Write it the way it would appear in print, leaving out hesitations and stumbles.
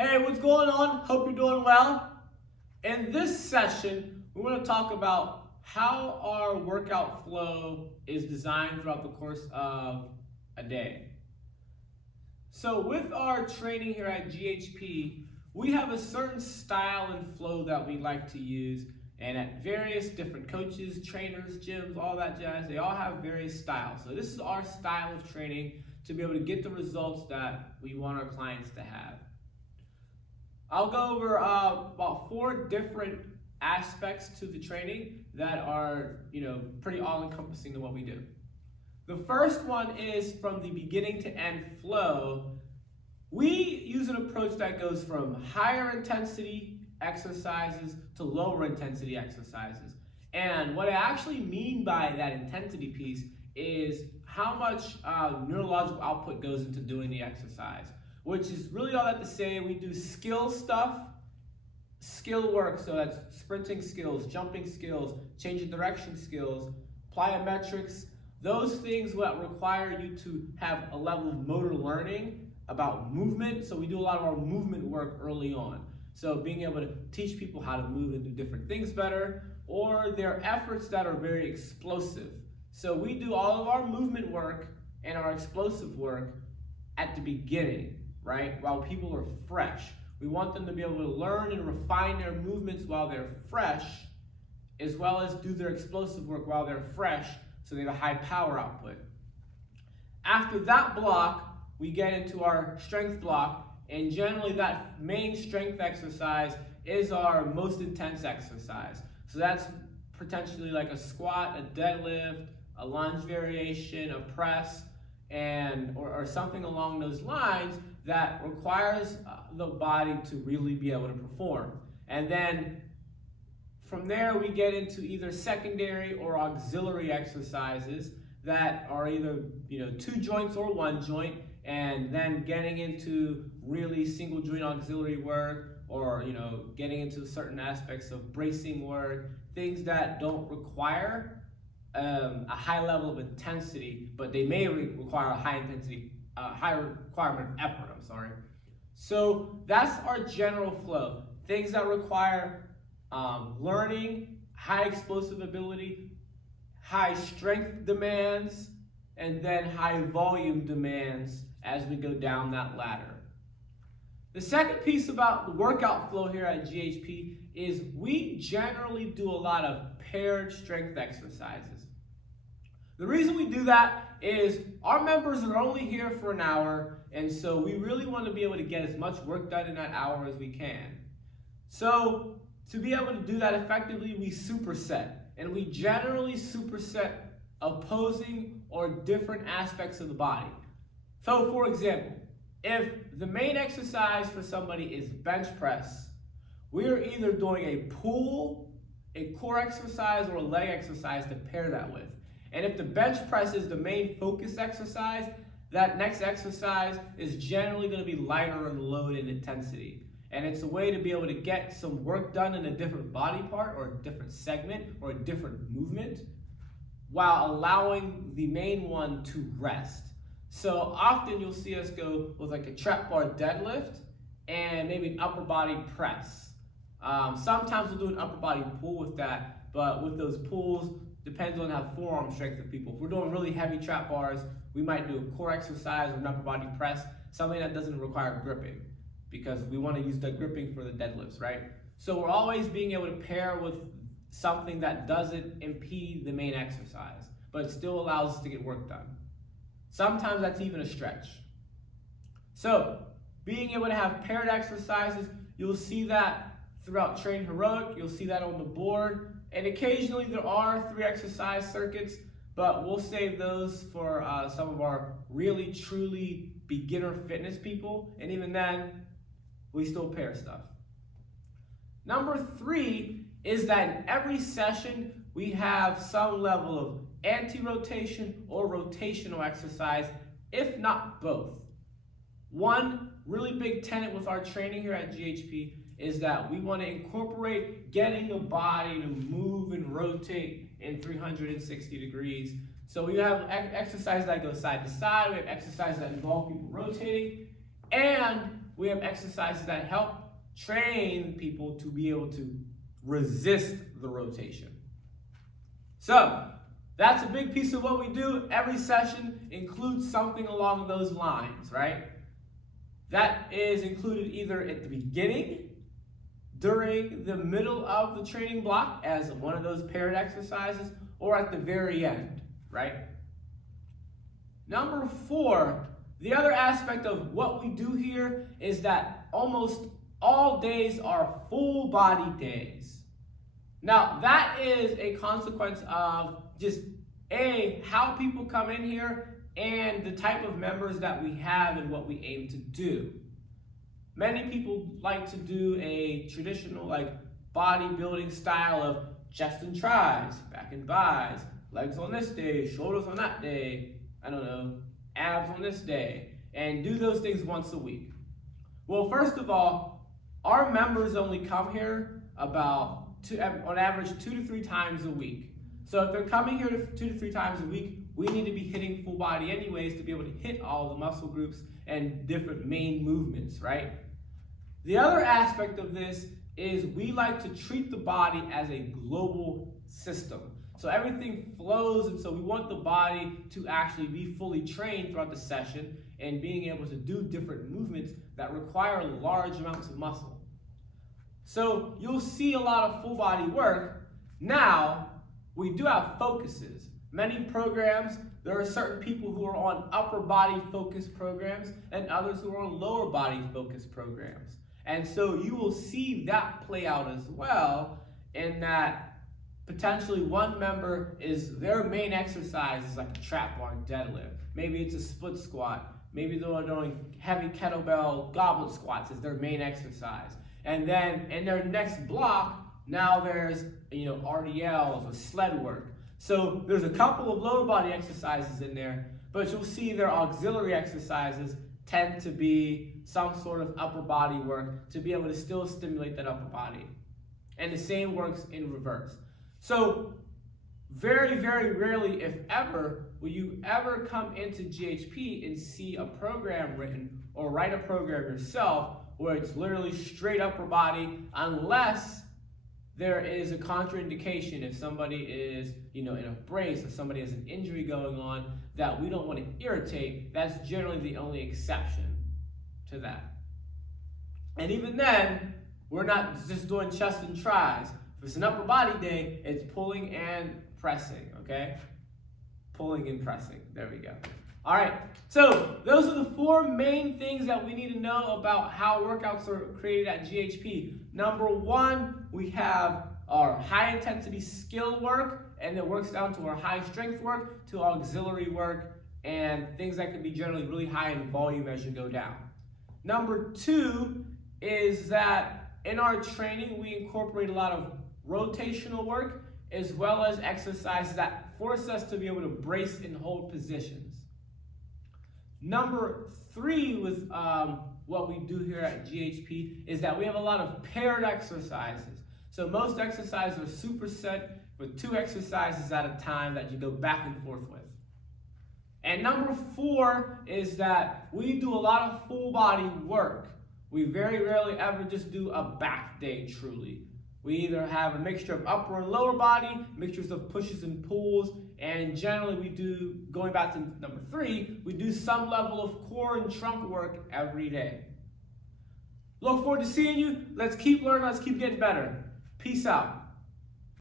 Hey, what's going on? Hope you're doing well. In this session, we want to talk about how our workout flow is designed throughout the course of a day. So with our training here at GHP, we have a certain style and flow that we like to use, and at various different coaches, trainers, gyms, all that jazz, they all have various styles. So this is our style of training to be able to get the results that we want our clients to have. I'll go over about 4 different aspects to the training that are, pretty all-encompassing to what we do. The first one is from the beginning to end flow. We use an approach that goes from higher intensity exercises to lower intensity exercises. And what I actually mean by that intensity piece is how much neurological output goes into doing the exercise, which is really all that to say we do skill stuff, skill work, so that's sprinting skills, jumping skills, changing direction skills, plyometrics, those things that require you to have a level of motor learning about movement. So we do a lot of our movement work early on. So being able to teach people how to move and do different things better, or their efforts that are very explosive. So we do all of our movement work and our explosive work at the beginning, right? While people are fresh. We want them to be able to learn and refine their movements while they're fresh, as well as do their explosive work while they're fresh, so they have a high power output. After that block, we get into our strength block, and generally that main strength exercise is our most intense exercise. So that's potentially like a squat, a deadlift, a lunge variation, a press, or something along those lines that requires the body to really be able to perform. And then from there we get into either secondary or auxiliary exercises that are either 2 joints or 1 joint, and then getting into really single joint auxiliary work, or getting into certain aspects of bracing work, things that don't require a high level of intensity, but they may require a high requirement of effort. So that's our general flow. Things that require learning, high explosive ability, high strength demands, and then high volume demands as we go down that ladder. The second piece about the workout flow here at GHP is we generally do a lot of paired strength exercises. The reason we do that is our members are only here for an hour, and so we really want to be able to get as much work done in that hour as we can. So to be able to do that effectively, we superset, and we generally superset opposing or different aspects of the body. So for example, if the main exercise for somebody is bench press, we are either doing a pull, a core exercise, or a leg exercise to pair that with. And if the bench press is the main focus exercise, that next exercise is generally going to be lighter in load and intensity. And it's a way to be able to get some work done in a different body part or a different segment or a different movement while allowing the main one to rest. So often you'll see us go with like a trap bar deadlift and maybe an upper body press. Sometimes we'll do an upper body pull with that, but with those pulls, depends on how forearm strength of people. If we're doing really heavy trap bars, we might do a core exercise or an upper body press, something that doesn't require gripping, because we want to use the gripping for the deadlifts, right? So we're always being able to pair with something that doesn't impede the main exercise, but it still allows us to get work done. Sometimes that's even a stretch. So being able to have paired exercises, you'll see that throughout Train Heroic, you'll see that on the board, and occasionally there are 3 exercise circuits, but we'll save those for some of our really truly beginner fitness people, and even then, we still pair stuff. Number 3 is that in every session, we have some level of anti-rotation or rotational exercise, if not both. One really big tenet with our training here at GHP is that we want to incorporate getting the body to move and rotate in 360 degrees. So we have exercises that go side to side, we have exercises that involve people rotating, and we have exercises that help train people to be able to resist the rotation. So that's a big piece of what we do. Every session includes something along those lines, right? That is included either at the beginning, during the middle of the training block as one of those paired exercises, or at the very end, right? Number 4, the other aspect of what we do here is that almost all days are full body days. Now, that is a consequence of just how people come in here and the type of members that we have and what we aim to do. Many people like to do a traditional bodybuilding style of chest and tris, back and bis, legs on this day, shoulders on that day, abs on this day, and do those things once a week. Well, first of all, our members only come here about on average 2 to 3 times a week. So if they're coming here 2 to 3 times a week, we need to be hitting full body anyways to be able to hit all the muscle groups and different main movements, right? The other aspect of this is we like to treat the body as a global system. So everything flows, and so we want the body to actually be fully trained throughout the session and being able to do different movements that require large amounts of muscle. So you'll see a lot of full body work. Now, we do have focuses. Many programs, there are certain people who are on upper body focused programs and others who are on lower body focused programs. And so you will see that play out as well, in that potentially one member is their main exercise is like a trap bar deadlift. Maybe it's a split squat. Maybe they're doing heavy kettlebell goblet squats as their main exercise. And then in their next block, now there's RDLs or sled work. So there's a couple of lower body exercises in there, but you'll see their auxiliary exercises tend to be some sort of upper body work to be able to still stimulate that upper body. And the same works in reverse. So very, very rarely, if ever, will you ever come into GHP and see a program written or write a program yourself where it's literally straight upper body, unless there is a contraindication. If somebody is in a brace or somebody has an injury going on that we don't want to irritate, that's generally the only exception to that. And even then, we're not just doing chest and tris. If it's an upper body day, it's pulling and pressing, okay? Pulling and pressing, there we go. All right, so those are the 4 main things that we need to know about how workouts are created at GHP. Number 1, we have our high intensity skill work, and it works down to our high strength work, to auxiliary work, and things that can be generally really high in volume as you go down. Number 2 is that in our training, we incorporate a lot of rotational work as well as exercises that force us to be able to brace and hold positions. Number 3 with what we do here at GHP is that we have a lot of paired exercises. So most exercises are superset with 2 exercises at a time that you go back and forth with. And number 4 is that we do a lot of full body work. We very rarely ever just do a back day truly. We either have a mixture of upper and lower body, mixtures of pushes and pulls, and generally we do, going back to number 3, we do some level of core and trunk work every day. Look forward to seeing you. Let's keep learning, let's keep getting better. Peace out.